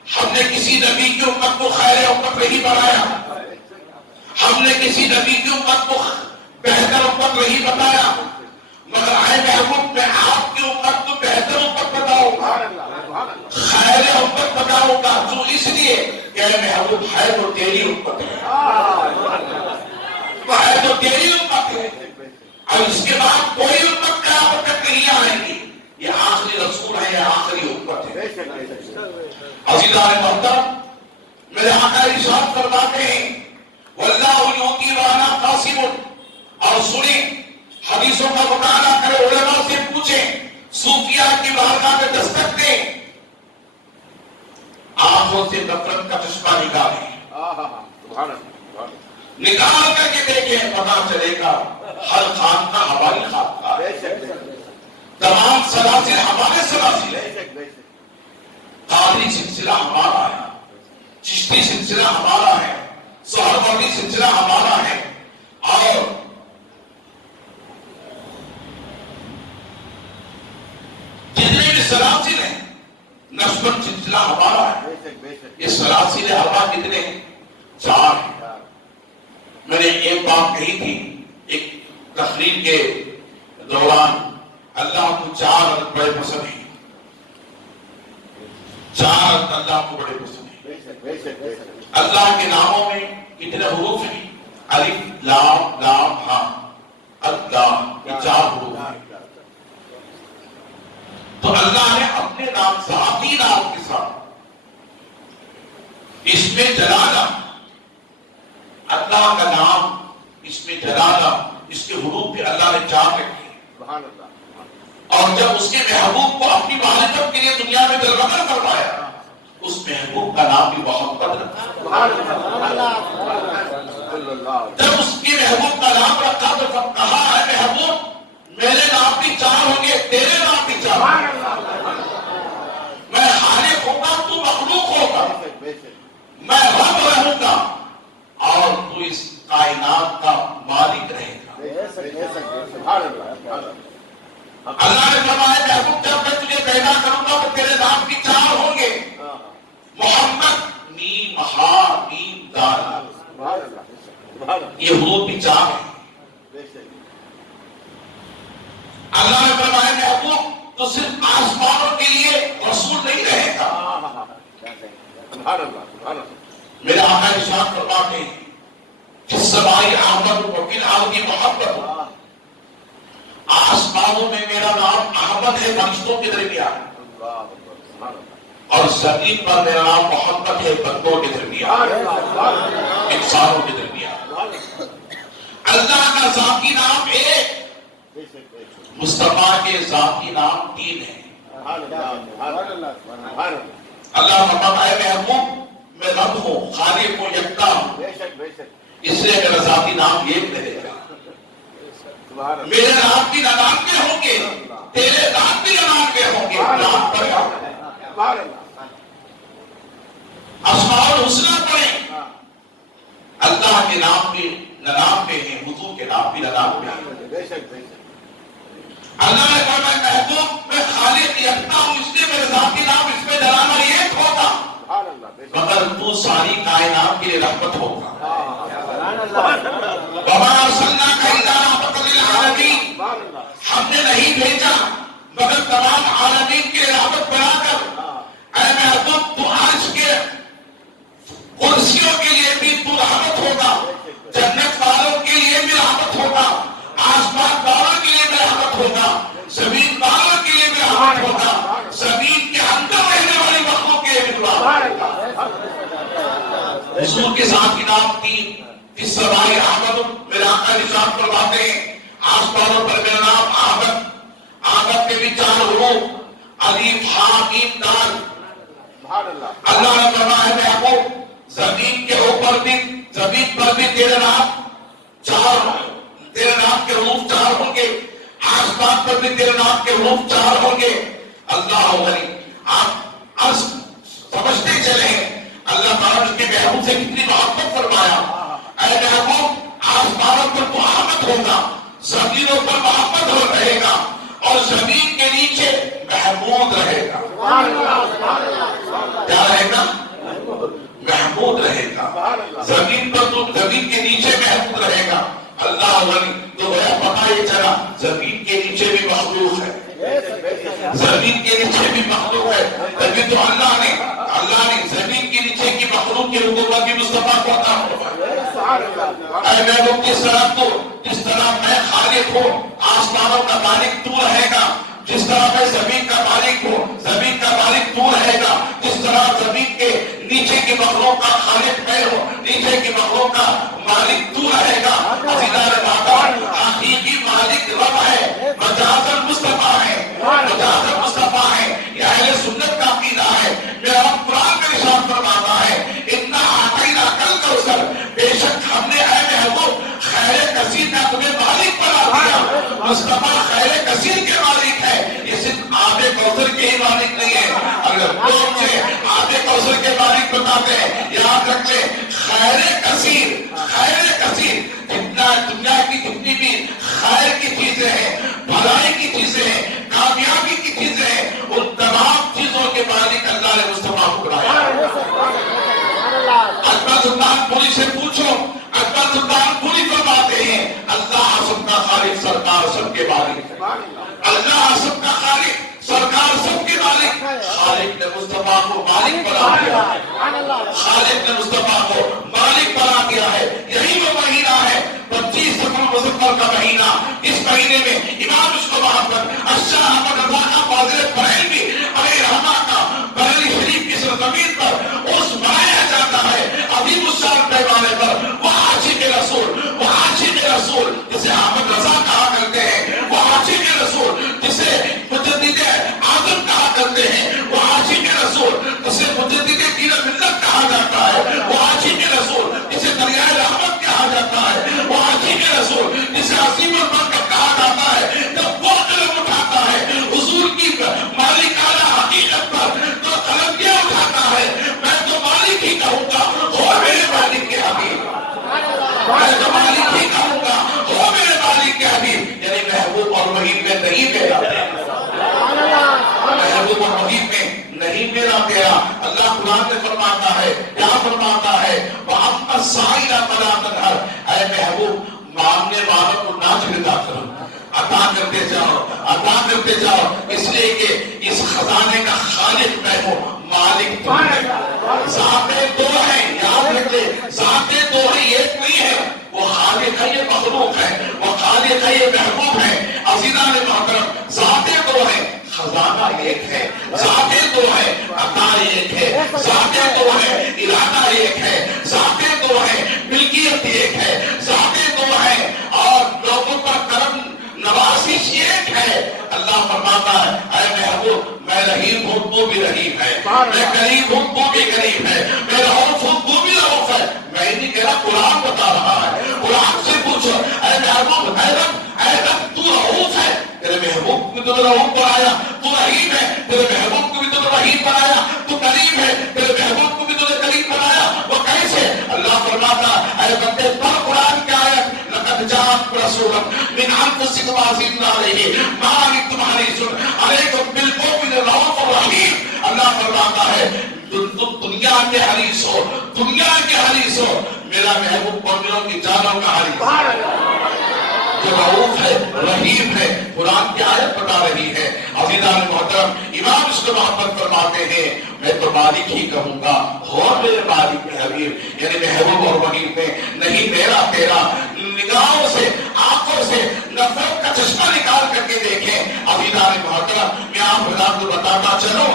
ہم نے کسی نبی کی امت کو خیر امت نہیں بنایا, ہم نے کسی نبی کی امت کو بہتر امت نہیں بتایا, مگر اے محبوب میں آپ کی امت کو بہتر امت بتاؤں گا, خیر امت بتاؤں گا. جو اس لیے کہ اے محبوب ہے تو تیری امت ہے, ہے تو تیری امت ہے, اور اس کے بعد کوئی امت قیامت تک نہیں آئے گی. یہ آخری رسول ہے, یہ آخری امت ہے. عزیزان محترم, میرے آقا ارشاد فرماتے ہیں واللہ یؤتی وانا قاسم. اور سنیں, حدیثوں کا مطالعہ کریں, علماء سے پوچھیں, صوفیاء کی بارگاہ میں دستک دیں, آنکھوں سے نفرت کا چشمہ نکالیں, نکال کر کے دیکھیں, پتا چلے گا ہر خانقاہ ہماری خانقاہ ہے, تمام سلاسل ہمارے سلاسل ہے. قادری سلسلہ ہمارا ہے, چشتی سلسلہ ہمارا ہے, سہروردی سلسلہ ہمارا ہے, اور جتنے بھی سلاسل ہیں نقشبند سلسلہ ہمارا ہے. یہ سلاسل ہوا کتنے؟ 4 ہیں. میں نے ایک بات کہی تھی ایک تقریر کے دوران, اللہ کو 4 بڑے پسند ہیں, 4 اللہ کو بڑے پسند ہیں. اللہ کے ناموں میں کتنے حروف ہیں؟ الف لام لام ہاں, اللہ, یہ 4 حروف ہیں. تو اللہ نے اپنے نام, ذاتی نام کے ساتھ اس میں جلالہ, اللہ کا نام اس میں جلالہ, اس کے حروف پہ اللہ نے 4 رکھے. اور جب اس کے محبوب کو اپنی معرفت کے لیے دنیا میں دلبدر کروایا, اس محبوب کا نام بھی محمد رکھا. جب اس کے محبوب کا نام رکھا تو سب کہا ہے محبوب میرے نام بھی 4 ہوں گے, تیرے نام بھی 4 ہوں گے. میں خالق ہوگا, تو مخلوق ہوگا, میں رب رہوں گا, اور تو اس کائنات کا مالک رہے گا. اللہ نے فرمایا محبوب جب میں تجھے پیدا کروں گا تو تیرے نام بھی 4 ہوں گے، محمد میم ہا میم دال، یہ حروف بھی 4 ہیں۔ اللہ نے فرمایا محبوب تو صرف آسمانوں کے لیے رسول نہیں رہے گا، میرے آقا ارشاد فرماتے ہیں جس سمائی احمد و فی الارض محمد، آسمانوں میں میرا نام احمد ہے فرشتوں کے درمیان، اور زمین پر میرا نام محمد ہے بندوں کے درمیان، انسانوں کے درمیان۔ اللہ کا ذاتی نام ایک، مصطفیٰ کے ذاتی نام 3 ہیں۔ اللہ فرماتا ہے محبوب میں رب ہوں، خالق ہوں، یکتا ہوں، اس لیے میرا ذاتی نام ایک رہے گا۔ میرے نام بھی 99 ہوں گے، تیرے نام بھی 99 ہوں گے، نام پر اسماء الحسنی پڑھیں، اللہ کے نام بھی 99 ہیں، حضور کے نام بھی 99 ہیں۔ اللہ نے فرمایا محبوب میں خالق یکتا ہوں، اس لیے میرے ذاتی نام اس میں جلانا ایک ہوگا، مگر تو ساری کائنات کے لیے رحمت ہوگا۔ وَمَا أَرْسَلْنَاكَ إِلَّا رَحْمَةً لِّلْعَالَمِينَ، ہم نے نہیں بھیجا مگر تمام عالمین کے لیے رحمت بنا کر۔ اے محبوب تو آج کے کرسیوں کے لیے بھی تو رحمت ہوگا، جنت والوں کے لیے بھی رحمت ہوگا، آسمان والوں کے لیے بھی رحمت ہوگا، زمین والوں کے لیے بھی رحمت ہوگا، زمین کے اندر رہنے والی مخلوق کے لیے بھی رحمت ہوگا۔ حضور کے ذاتی نام 3، اس سمائی احمد، میرے آقا ارشاد فرماتے ہیں آسمانوں پر میرا نام احمد، احمد کے بھی 4 حروف الف ہا میم دال۔ اللہ نے فرمایا محبوب زمین کے اوپر بھی، زمین پر بھی تیرے نام 4، تیرے نام کے حروف 4 ہوں گے، آسمان پر بھی تیرے نام کے حروف 4 ہوں گے۔ اللہ علی آپ سمجھتے چلیں اللہ تعالیٰ نے محبوب سے کتنی محبت فرمایا۔ اے محبوب آسمانوں پر تو احمد ہوگا، زمینوں پر محمد ہو رہے گا، اور زمین کے نیچے محمود رہے گا۔ کیا رہے گا؟ محمود رہے گا۔ زمین پر تو زمین کے نیچے محمود رہے گا۔ اللہ علی تو پتہ یہ چلا زمین کے نیچے بھی مخلوق ہے، زمین کے نیچے بھی مخلوق ہے، لیکن تو اللہ نے زمین کے نیچے کی مخلوق کی حکومت بھی مصطفیٰ کو عطا فرمائی۔ اے محبوب جس طرح میں خالق ہوں، آسمانوں کا مالک تو رہے گا، جس طرح میں زمین کا مالک ہوں، زمین کا مالک تو رہے گا، جس طرح زمین کے نیچے کی مخلوق کا خالق میں ہوں، نیچے کی مخلوق کا مالک تو رہے گا۔ حقیقی مالک رب ہے، مجازاً مصطفیٰ ہے، مجازاً مصطفیٰ ہے، یہ اہل سنت کا عقیدہ ہے۔ میرا قرآن میں ارشاد فرماتا ہے اِنَّا أَعْطَيْنَاكَ الْكَوْثَرَ، بے شک ہم نے اے محبوب خیر کثیر کا تمہیں مالک بنا دیا۔ مصطفیٰ خیر کثیر کے مالک ہے، یہ صرف آبِ کوثر کے ہی مالک نہیں ہے۔ اگر لوگ سے آبِ کوثر کے مالک بتاتے ہیں، یاد رکھ لیں خیر کثیر، خیر کثیر دنیا کی جتنی بھی خیر کی چیزیں ہیں، بھلائی کی چیزیں ہیں، کامیابی کی چیزیں ہیں، ان تمام چیزوں کے مالک اللہ نے مصطفیٰ کو بنایا۔ اکبر سلطان پوری سے پوچھو، اکبر سلطان پوری فرماتے ہیں اللہ سب کا خالق، سرکار سب کے مالک ہے۔ اللہ سب کا خالق، سرکار سب کے مالک، خالق نے مصطفیٰ کو مالک بنا دیا ہے، خالق نے مصطفیٰ کو مالک بنا دیا ہے۔ یہی وہ مہینہ ہے 25 صفر مظفر کا مہینہ، اس مہینے میں امام عشق محمد اشاہ احمد رضا کا فاضل بریلوی علیہ رحمہ کا بریلی شریف کی سرزمین پر اس منایا جاتا ہے عظیم الشان پیمانے پر۔ وہ عاشق رسول، وہ عاشق رسول جسے احمد رضا کہا کرتے ہیں، وہ عاشق رسول جسے مجدد اعظم کہا کرتے ہیں، وہ عاشق رسول جسے مجدد دین ملت کہا جاتا ہے، وہ عاشق رسول جسے دریائے رحمت کہا جاتا ہے، وہ عاشق رسول جسے عظیم البرکت کہا جاتا ہے۔ جب وہ قلم اٹھاتا ہے حضور کی مالکانہ حقیقت پر، تو قلم یہ اٹھاتا ہے میں تو مالک ہی کہوں گا ہو میرے مالک کے حبیب، میں تو مالک ہی کہوں گا ہو میرے مالک کے نہیں میرا تیرا، محبوب محیط میں نہیں میرا تیرا۔ اللہ قرآن میں فرماتا ہے، کیا فرماتا ہے؟ وَأَمَّا السَّائِلَ فَلَا تَنْهَرْ، اے محبوب مانگنے والوں کو نہ جھڑکا کرو، عطا کرتے جاؤ، عطا کرتے جاؤ، اس لیے کہ اس خزانے کا خالق میں ہوں، مالک تم ہے۔ ذاتیں دو ہیں، یاد رکھ لے، ذاتیں دو ہیں، ایک نہیں ہے۔ وہ خالق ہے، یہ مخلوق ہے، وہ خالق ہے، یہ محبوب ہے۔ عزیزان محترم، ذاتیں دو ہیں، خزانہ ایک ہے، ذاتیں دو ہیں، عطا ایک ہے، ذاتیں دو ہیں، ارادہ ایک ہے، ذاتیں دو ہیں، ملکیت ایک ہے، ذاتیں دو ہیں، اور لوگوں پر کرم نوازش ایک ہے۔ اللہ فرماتا ہے، اے محبوب میں رحیم ہوں تو بھی رحیم ہے، میں قریب ہوں تو بھی قریب ہے، میں رؤوف ہوں تو بھی رؤوف ہے۔ میں نہیں کہہ رہا، قرآن بتا رہا ہے۔ قرآن سے پوچھو، اے محبوب، اے رب تو رؤوف ہے، تیرے محبوب کو بھی تو رؤوف بنایا، تو رحیم ہے، تیرے محبوب کو بھی تو رحیم بنایا، تو کریم ہے، تیرے محبوب کو بھی تو کریم بنایا۔ وہ کیسے؟ اللہ فرماتا ہے، اے بندے پڑھ قرآن کی آیت، لقد جاءکم رسول من انفسکم عزیز علیہ ما عنتم حریص علیکم بالمؤمنین رؤوف رحیم۔ اللہ فرماتا ہے تم دنیا کے حریص ہو، دنیا کے حریص ہو، میرا محبوب مومنوں کی جانوں کا حریص ہے، جو رؤوف ہے، رحیم ہے۔ قرآن کی آیت بتا رہی ہے۔ عزیزان محترم، امام اس کو محبت فرماتے ہیں، میں تو مالک ہی کہوں گا، ہو میرے مالک میں حبیب، یعنی محبوب اور رحیم میں نہیں میرا تیرا۔ نگاہوں سے، آنکھوں سے نفرت کا چشمہ نکال کر کے دیکھیں۔ عزیزان محترم، میں آپ حضرات کو بتاتا چلوں،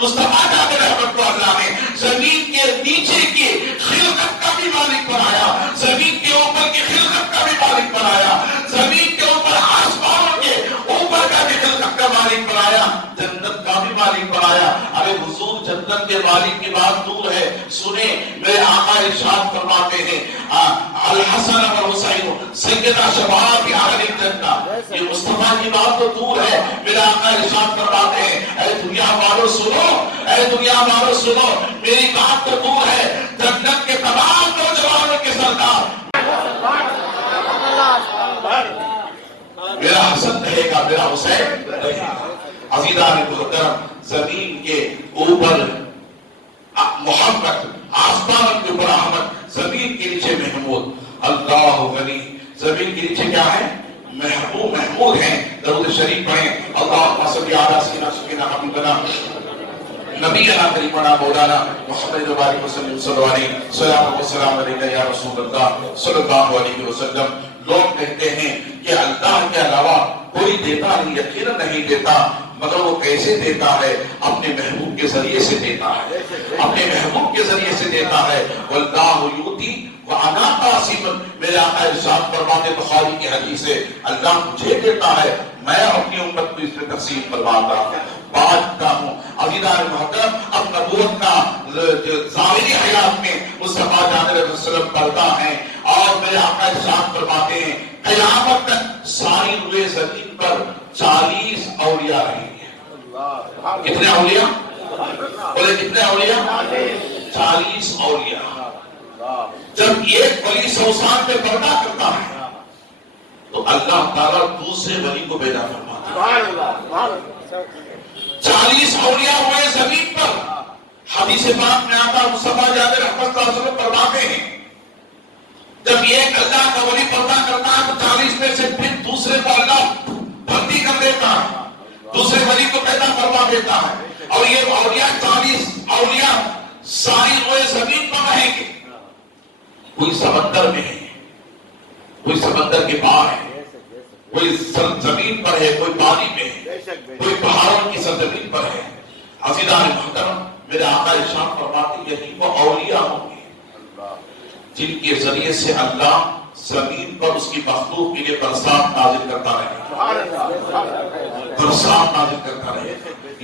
مصطفیٰ جابر احمد کو اللہ نے زمین کے نیچے کی خلقت کا بھی مالک بنایا، زمین کے اوپر کی خلقت کا بھی مالک بنایا، زمین کے اوپر آسمانوں کے اوپر کا بھی خلقت کا مالک بنایا، جنت کا بھی مالک بنایا۔ ارے حضور جنت کے مالک کی بات دور ہے، سنیں میرے آقا ارشاد فرماتے ہیں، الحسن والحسین سیدہ شباب اہل الجنہ۔ یہ مصطفیٰ کی بات تو دور ہے، میرے آقا ارشاد فرماتے ہیں، اے دنیا والوں سنو، اے دنیا والوں سنو، میری بات تو دور ہے، جنت کے تمام نوجوانوں کے سردار میرا حسن رہے گا، میرا حسین رہے گا۔ عزیزان محترم، زمین کے اوپر محمد، آسمان کے اوپر احمد، زمین کے نیچے محمود، اللہ غنی۔ زمین کے نیچے کیا ہے؟ محبوب، محمود ہیں۔ درود شریف پڑھیں، اللہم صلی علی سیدنا سیدنا حبیبنا نبینا کریمنا مولانا محمد وبارک وسلم صلی اللہ علیہ وسلم والسلام علیکہ یا رسول اللہ صلی اللہ علیہ وسلم۔ لوگ کہتے ہیں کہ اللہ کے علاوہ کوئی دیتا نہیں، یقینا نہیں دیتا، مگر وہ کیسے دیتا ہے؟ اپنے محبوب کے ذریعے سے دیتا ہے، اپنے محبوب کے ذریعے سے دیتا ہے۔ واللہ یؤتی وَأَنَا قَاسِمٌ، میرے آقا ارشاد فرماتے بخاری کی حدیث ہے، اللہ مجھے دیتا ہے، میں اپنی امت کو اس میں تقسیم فرماتا ہوں، بانٹتا ہوں۔ عزیزان محترم، اب نبوت کا ظاہری حیات میں مصطفیٰ جان علیہ وسلم پڑھتا ہے، اور میرے آقا ارشاد فرماتے ہیں قیامت تک ساری روئے زمین پر 40 اولیاء رہیں گے۔ کتنے اولیاء؟ بولے کتنے اولیاء؟ 40 اولیاء۔ جب ایک ولی 100 سال میں پردہ کرتا ہے تو اللہ تعالیٰ دوسرے ولی کو پیدا فرماتا ہے۔ 40 اولیاء ہوئے زمین پر۔ حدیث پاک میں آتا مصطفیٰ جابر رحمت اللہ علیہ وسلم فرماتے ہیں جب ایک اللہ کا ولی پردہ کرتا ہے تو 40 میں سے پھر دوسرے کو اللہ بھرتی کر دیتا ہے، دوسرے ولی کو پیدا فرما دیتا ہے، اور یہ اولیاء 40 اولیاء ساری روئے زمین پر رہیں گے۔ کوئی سمندر میں ہے، کوئی سمندر کے پار ہے، کوئی زمین پر ہے، کوئی پانی میں ہے، کوئی پہاڑوں کی سرزمین پر ہے۔ عزیزان محترم، میرے آقا ارشاد فرماتے یہی وہ اولیاء ہوں گے جن کے ذریعے سے اللہ زمین پر اس کی مخلوق کے لیے برسات نازل کرتا رہے، برسات نازل کرتا رہے۔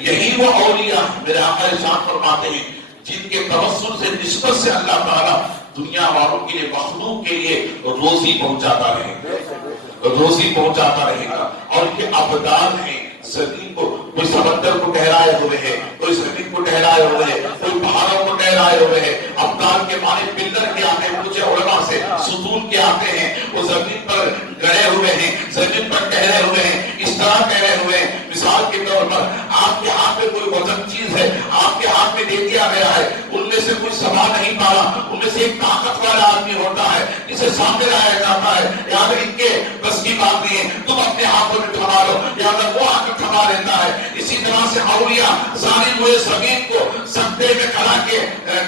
یہی وہ اولیاء میرے آقا ارشاد فرماتے ہیں جن کے توسل سے، نسبت سے اللہ تعالیٰ دنیا والوں کے لیے، مخلوق کے لیے روزی پہنچاتا رہے گا، روزی پہنچاتا رہے گا۔ اور یہ ابدان ہیں، زمین کو کوئی سمندر کو ٹھہرائے ہوئے ہیں، کوئی زمین کو ٹھہرائے ہوئے ہیں، کوئی پہاڑوں کو ٹھہرائے ہوئے ہیں۔ ابدان کے معنی پلر کے آتے ہیں، مجھے علماء سے ستون کے آتے ہیں، وہ زمین پر گڑے ہوئے ہیں، زمین پر ٹھہرے ہوئے ہیں، اس طرح ٹھہرے سنبھال نہیں پا رہا، ان میں سے ایک طاقت والا آدمی ہوتا ہے جسے سامنے لایا جاتا ہے، یاد ان کے بس کی بات نہیں ہے، تم اپنے ہاتھوں میں تھما لو، یاد وہ آ کر تھما لیتا ہے۔ اسی طرح سے اولیاء ظالم ہوئے زمین کو سکتے میں کھڑا کے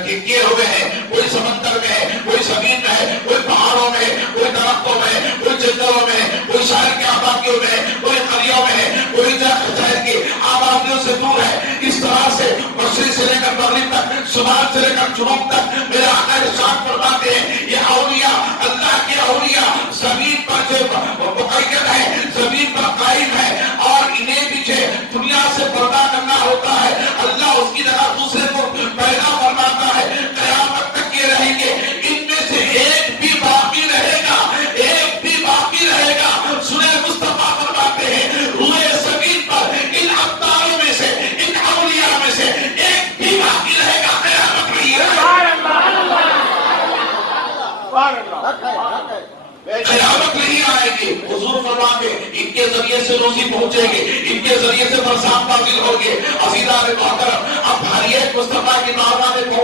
کیے ہوئے ہیں، کوئی سمندر میں ہے، کوئی زمین میں ہے، کوئی پہاڑوں میں ہے، کوئی درختوں میں ہے، کوئی جنگلوں میں ہے، کوئی شہر کے آبادیوں میں ہے، کوئی قریوں میں ہے، کوئی شہر کی آبادیوں سے دور ہے۔ اس طرح سے مشرق سے لے کر مغرب تک، شمال سے لے کر جنوب تک میرے آقا ارشاد فرماتے ہیں یہ اولیاء، اللہ کے اولیاء زمین پر جو مقید ہے، زمین پر قائم ہے، اور انہیں پیچھے دنیا سے پردہ کرنا ہوتا ہے، اللہ اس کی جگہ دوسرے کو پیدا فرماتا ہے، قیامت تک یہ رہیں گے، ان میں سے ایک بھی باقی رہے گا، ایک بھی باقی رہے گا۔ سنیں مصطفیٰ فرماتے ہیں روئے زمین پر ان ابطالوں میں سے، ان اولیاء میں سے ایک بھی باقی رہے گا، قیامت نہیں ہے، قیامت نہیں آئے گی۔ حضور فرماتے ان کے ذریعے سے روزی پہنچے گی، ان کے ذریعے سے برسات نازل ہوگی۔ عزیزان محترم، اب ہر ایک مصطفیٰ کی بارگاہ میں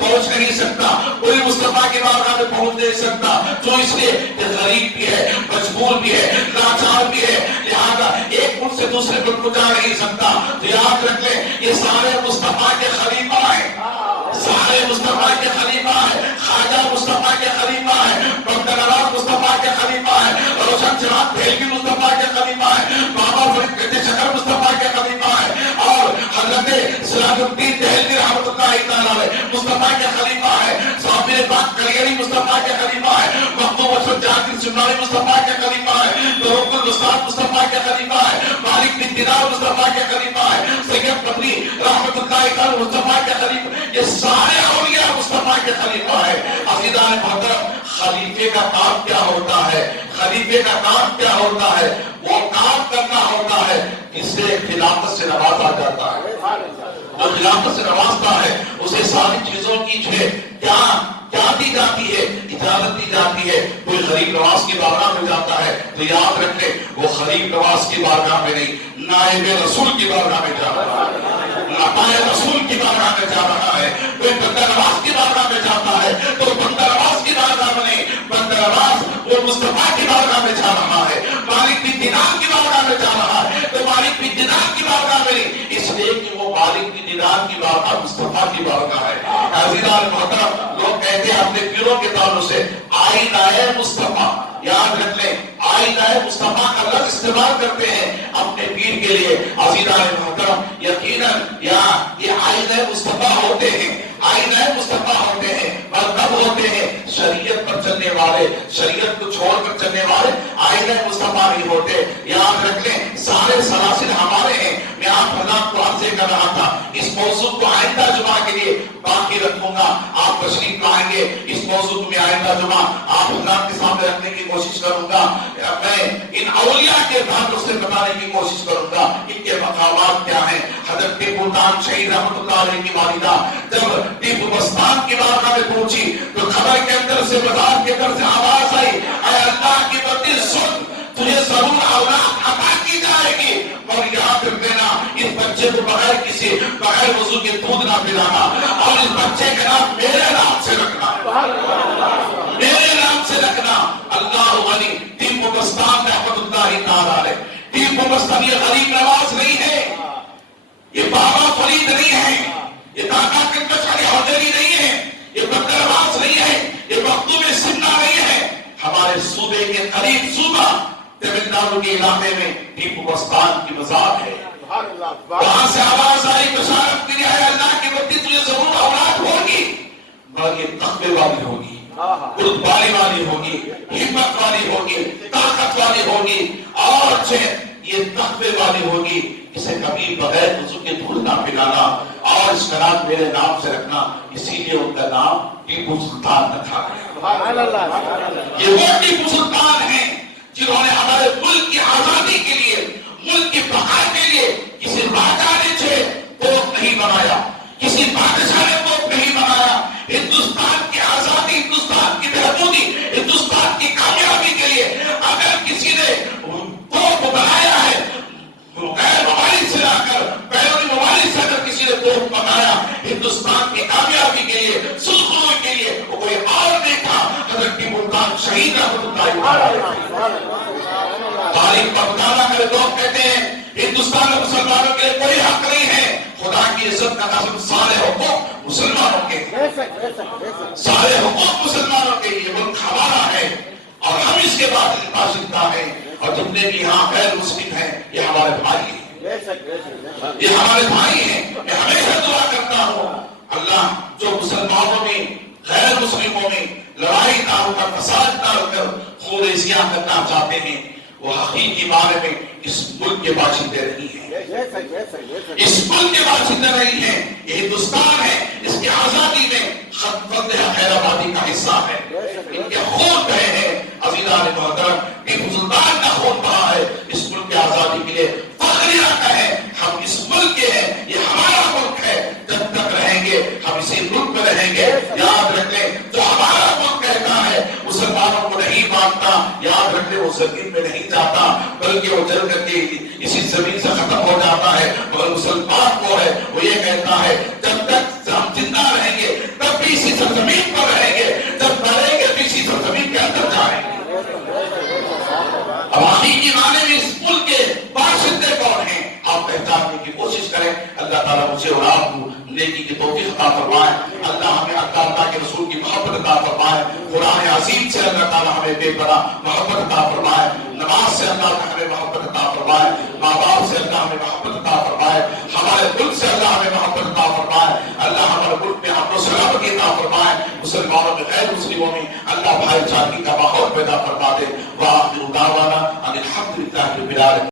پہنچ نہیں سکتا، کوئی مصطفیٰ کی بارگاہ میں پہنچ نہیں سکتا، جو اس لیے کہ غریب بھی ہے، مجبور بھی ہے، لاچار بھی ہے، لہذا ایک ملک سے دوسرے ملک کو جا نہیں سکتا۔ تو یاد رکھ لیں یہ سارے مصطفیٰ کے خلیفہ ہیں، سارے مصطفیٰ کے خلیفہ ہیں، خواجہ مصطفیٰ کے خلیفہ ہیں، بندرآباد مصطفیٰ کے خلیفہ ہیں، روشن چراغ دہلوی مصطفیٰ کے خلیفہ ہیں، بابا فرید قدس شکر مصطفیٰ کے خلیفہ ہیں، اور حضرت سراج الدین دہلوی رحمۃ اللہ تعالیٰ علیہ مصطفیٰ کے خلیفہ ہیں، صابر پاک کلیری مصطفیٰ کے خلیفہ ہیں، مخدوم اشرف جہانگیر سمنانی مصطفیٰ کے خلیفہ ہیں، توکل الوسطی مصطفیٰ کے خلیفہ ہیں، مالک بن دینار مصطفیٰ کے خلیفہ ہیں، سید قطری رحمۃ اللہ تعالیٰ مصطفیٰ کے خلیفہ، یہ سارے اولیاء مصطفیٰ کے خلیفہ ہیں۔ عزیزان محترم، خلیفے کا کام کیا ہوتا ہے؟ خلیفے کا کام کیا ہوتا ہے؟ وہ کام کرنا ہوتا ہے جس سے خلافت سے نوازا جاتا ہے، جو خلافت سے نوازتا ہے اسے ساری چیزوں کی کیا دی جاتی ہے، اجازت دی جاتی ہے۔ کوئی غریب نواز کی بارگاہ میں جاتا ہے تو یاد رکھ لیں وہ غریب نواز کی بارگاہ میں نہیں، نائب رسول کی بارگاہ میں جا رہا ہے، نائب رسول کی بارگاہ میں جا رہا ہے۔ کوئی بندہ نواز کی بارگاہ میں جاتا ہے تو بندہ نواز کی بارگاہ میں نہیں، بندہ نواز وہ مصطفیٰ کی بارگاہ میں جا رہا ہے، مالک بن دینار کی بارگاہ میں جا رہا ہے تو مالک بن دینار کی بارگاہ میں نہیں، اس لیے کہ وہ مالک بن دینار کی بارگاہ مصطفیٰ کی بارگاہ ہے۔ عزیزان محترم، لوگ کہتے ہیں اپنے پیروں کے تعلق سے آئینہ مصطفیٰ، یاد رکھ لیں آئینہ مصطفیٰ کا لفظ استعمال کرتے ہیں اپنے پیر کے لیے۔ عزیزان محترم، یقیناً یہ آئینہ مصطفیٰ ہوتے ہیں، آئینہ مصطفیٰ ہوتے ہیں، مرکب ہوتے ہیں، شریعت پر چلنے والے، شریعت کو چھوڑ کر چلنے والے آئینہ مصطفیٰ نہیں ہوتے۔ یاد رکھ لیں سارے سلاسل ہمارے ہیں۔ میں آپ حضرات کو عرض کر رہا تھا اس موضوع کو آئندہ جمعہ کے لیے باقی رکھوں گا، آپ تشریف لائیں گے، اس موضوع کو میں آئندہ جمعہ آپ حضرات کے سامنے رکھنے کی کوشش کروں گا۔ میں ان اولیاء کے تعلق سے بتانے کی کوشش کروں گا ان کے مقامات کیا ہیں۔ حضرت ٹیپو سلطان شہید رحمۃ اللہ علیہ کی والدہ جب ٹیپو مستان کی بارگاہ میں پہنچی تو خبر کے اندر سے، بازار کے اندر سے آواز آئی، اے اللہ کی بندی سن، تجھے ضرور اولاد عطا کی جائے گی، اور یاد رکھ لینا اس بچے کو بغیر وضو کے دودھ نہ پلانا، اور اس بچے کا نام میرے نام سے رکھنا، میرے نام سے رکھنا۔ اللہ غنی ٹیپو مستان رحمۃ اللہ تعالیٰ علیہ۔ ٹیپو مستان یہ غریب نواز نہیں ہے، یہ بابا فرید نہیں ہے، یہ دادا کنکش علی حیدری نہیں ہے، یہ بندر عباس نہیں ہے، یہ مخدوم سمنا نہیں ہے۔ ہمارے صوبے کے قریب صوبہ تمل ناڈو کے علاقے میں ٹیپو مستان کی مزار ہے، وہاں سے آواز آئی بشارت کی ہے اللہ کی بندی تجھے ضرور اولاد ہوگی، مگر یہ تقوی والی ہوگی، قربانی والی ہوگی، ہمت والی ہوگی، طاقت والی ہوگی، اور یہ تقوی والی ہوگی، اسے کبھی بغیر وضو کے دودھ نہ پلانا، اور اس کا نام میرے نام سے رکھنا۔ اسی لیے ان کا نام ٹیپو سلطان رکھا گیا۔ یہ وہ ٹیپو سلطان ہیں جنہوں نے ہمارے ملک کی آزادی کے لیے، ملک کی بقا کے لیے کسی راجا نے توپ نہیں بنایا، کسی بادشاہ نے توپ نہیں بنایا۔ ہندوستان کی آزادی، ہندوستان کی بہبودی، ہندوستان کی کامیابی کے لیے اگر کسی نے توپ بنایا ہے، غیر ممالک سے لا کر بیرونی ممالک سے اگر کسی نے توپ بنایا ہندوستان کی کامیابی کے لیے، امین رحمۃ اللہ علیہ تاریخ پر مطالعہ کرے لوگ کہتے ہیں ہندوستان میں مسلمانوں کے لیے کوئی حق نہیں ہے. خدا کی عزت کا قسم سارے حقوق مسلمانوں کے, سارے حقوق مسلمانوں کے. یہ ملک ہمارا ہے اور ہم اس کے بعد باشندہ ہیں, اور جتنے بھی یہاں غیر مسلم ہیں یہ ہمارے بھائی ہیں, یہ ہمارے بھائی ہیں. میں ہمیشہ دعا کرتا ہوں اللہ جو مسلمانوں میں غیر مسلموں میں لڑائی ڈال کر فساد ڈال کر خون ریزیاں کرنا چاہتے ہیں وہ حقیقی معنی میں اس ملک کے باشندے نہیں ہیں, اس ملک کے باشندے نہیں ہیں. یہ ہندوستان ہے, اس کی آزادی میں خط خیر آبادی کا حصہ ہے. ان کے خون بہے ہیں عزیزان محترم, ٹیپو سلطان کا خون بہا ہے اس ملک کی آزادی کے لیے. فخر آتا ہے ہم اس ملک کے ہیں, یہ ہمارا ملک ہے. جب تک رہیں گے ہم اسی ملک میں رہیں گے. یاد رکھ لیں جو ہمارا ملک کہتا ہے مسلمانوں کو نہیں مانتا, یاد رکھ لیں وہ زمین میں نہیں جاتا بلکہ وہ جل کر کے اسی زمین سے ختم ہو جاتا ہے. مگر مسلمان وہ ہے وہ یہ کہتا ہے جب تک ہم زندہ رہیں گے تب بھی اسی سرزمین پر رہیں گے, جب مریں گے تو اسی سرزمین کے اندر جائیں گے. اب حقیقی معنی میں اس ملک کے باشندے کون ہیں آپ پہچاننے کی کوشش کریں. اللہ تعالیٰ مجھے اور آپ کو نیکی کی توفیق عطا فرمائے. اللہ ہمیں اللہ کے رسول کی محبت عطا فرمائے. قرآن عظیم سے اللہ تعالیٰ ہمیں بے پناہ محبت عطا فرمائے. نماز سے اللہ ہمیں محبت عطا فرمائے. ماں باپ سے اللہ ہمیں محبت عطا فرمائے. ہمارے ملک سے اللہ ہمیں محبت عطا فرمائے. اللہ ہمارے ملک میں امن و سلامتی عطا فرمائے. مسلمانوں میں غیر مسلموں میں اللہ بھائی چارگی کا ماحول پیدا فرما دے. وآخر دعوانا ان الحمد للہ رب العالمین.